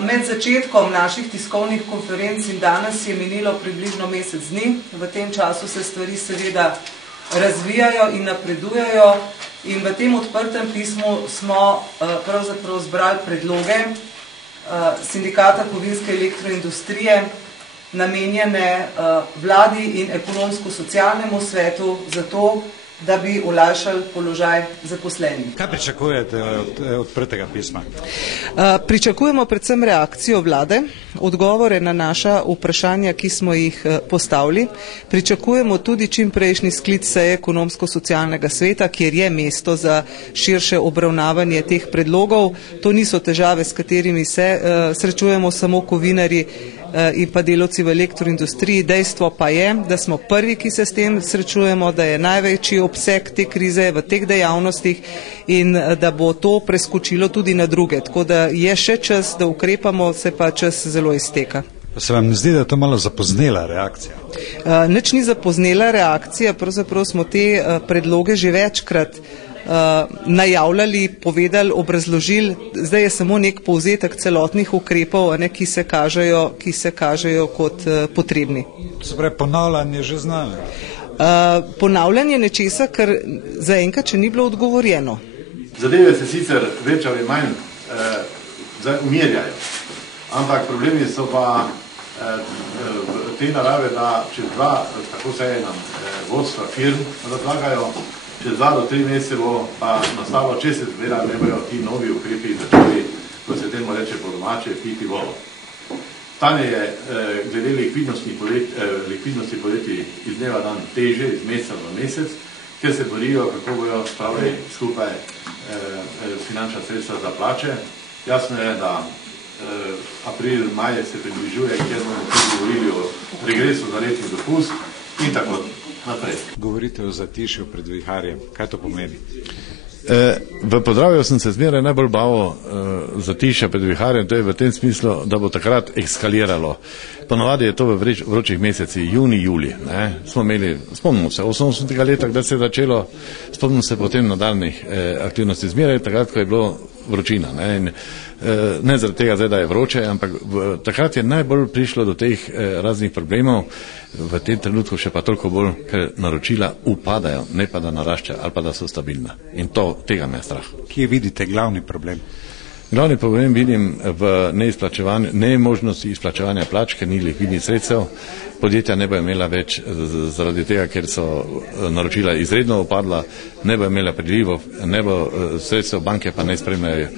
Med začetkom naših tiskovnih konferenc in danes je minilo približno mesec dni. V tem času se stvari seveda razvijajo in napredujejo in v tem odprtem pismu smo pravzaprav zbrali predloge Sindikata kovinske elektroindustrije, namenjene vladi in ekonomsko-socialnemu svetu za to, da bi olajšali položaj zaposlenih. Kaj pričakujete od odprtega pisma? Pričakujemo predvsem reakcijo vlade, odgovore na naša vprašanja, ki smo jih postavili. Pričakujemo tudi čimprejšnji sklic seje ekonomsko-socialnega sveta, kjer je mesto za širše obravnavanje teh predlogov. To niso težave, s katerimi se srečujemo samo kovinarji in pa delavci v elektroindustriji. Dejstvo pa je, da smo prvi, ki se s tem srečujemo, da je največji obseg te krize v teh dejavnostih in da bo to preskočilo tudi na druge. Tako da je še čas, da ukrepamo, se pa čas zelo izteka. Se vam zdi, da je to malo zapoznela reakcija? Nič ni zapoznela reakcija, pravzaprav smo te predloge že večkrat najavljali, povedali, obrazložili. Zdaj je samo nek povzetek celotnih ukrepov, ki se kažejo kot potrebni. To se pravi, ponavljanje že znano? Ponavljanje nečesa, kar zaenkrat še ni bilo odgovorjeno. Zadeve se sicer več ali manj umirjajo, ampak problemi so pa te narave, da čez dva, tako se je nam vodstva firm razlagajo, čez 2 do 3 mesece bo pa nastalo, če se zgleda, ne bojo ti novi ukrepi začeli, ko se temu reče po domače, piti vodo. Stanje je glede likvidnosti podjetij iz dneva dan teže, iz meseca v mesec, ker se borijo, kako bojo spravili skupaj finančna sredstva za plače. Jasno je, da april, maj se približuje, kjer bomo tudi govorili o regresu za letni dopust in tako naprej. Govorite o zatišju pred viharjem. Kaj to pomeni? V Podravju sem se zmeraj najbolj bal zatišja pred viharjem, to je v tem smislu, da bo takrat ekskaliralo. Ponovadi je to v vročih mesecih, juni, juli. Smo imeli, spomnimo se, 80. leta, kdaj se je začelo, spomnimo se potem nadaljnih aktivnosti zmeraj, takrat, ko je bilo vročina. Ne zaradi tega zdaj, da je vroče, ampak takrat je najbolj prišlo do teh raznih problemov, v tem trenutku še pa toliko bolj, ker naročila upadajo, ne pa da narašča ali pa da so stabilna. In tega me je strah. Kje vidite glavni problem? Glavni problem vidim v nemožnosti izplačevanja plač, ker ni likvidnih sredstev. Podjetja ne bo imela več zaradi tega, ker so naročila izredno upadla, ne bo imela prilivov, ne bo sredstev, banke pa ne spremljajo,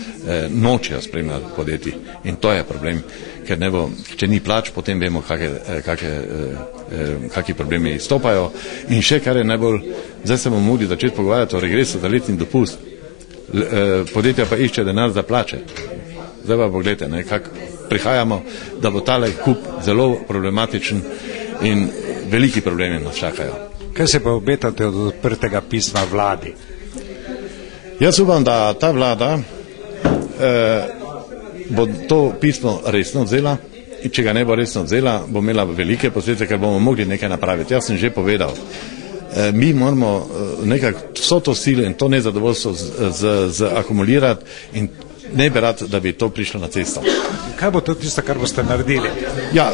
nočejo spremljati podjetij. In to je problem, ker ne bo, če ni plač, potem vemo, kakšni problemi izstopajo. In še kar je najbolj, zdaj se bomo mogli začeti pogovarjati o regresu za letni dopust. Podjetja pa išče denar za plače. Zdaj pa pogledajte, kako prihajamo, da bo tale kup zelo problematičen in veliki problemi nas čakajo. Kaj se pa obetate od odprtega pisma vladi? Jaz upam, da ta vlada bo to pismo resno vzela in če ga ne bo resno vzela, bo imela velike posledice, ker bomo mogli nekaj napraviti. Jaz sem že povedal, mi moramo nekako vso to silo in to nezadovoljstvo akumulirati in ne bi rad, da bi to prišlo na cesto. Kaj bo to tisto, kar boste naredili? Ja,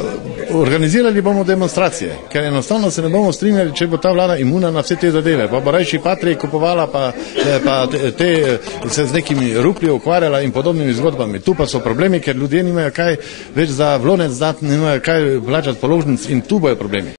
organizirali bomo demonstracije, ker enostavno se ne bomo strinjali, če bo ta vlada imuna na vse te zadeve. Pa bo rajši Patrii kupovala, pa se z nekimi ruplji ukvarjala in podobnimi zgodbami. Tu pa so problemi, ker ljudje nimajo kaj več za vlonec dati, nimajo kaj plačati položnic in tu bojo problemi.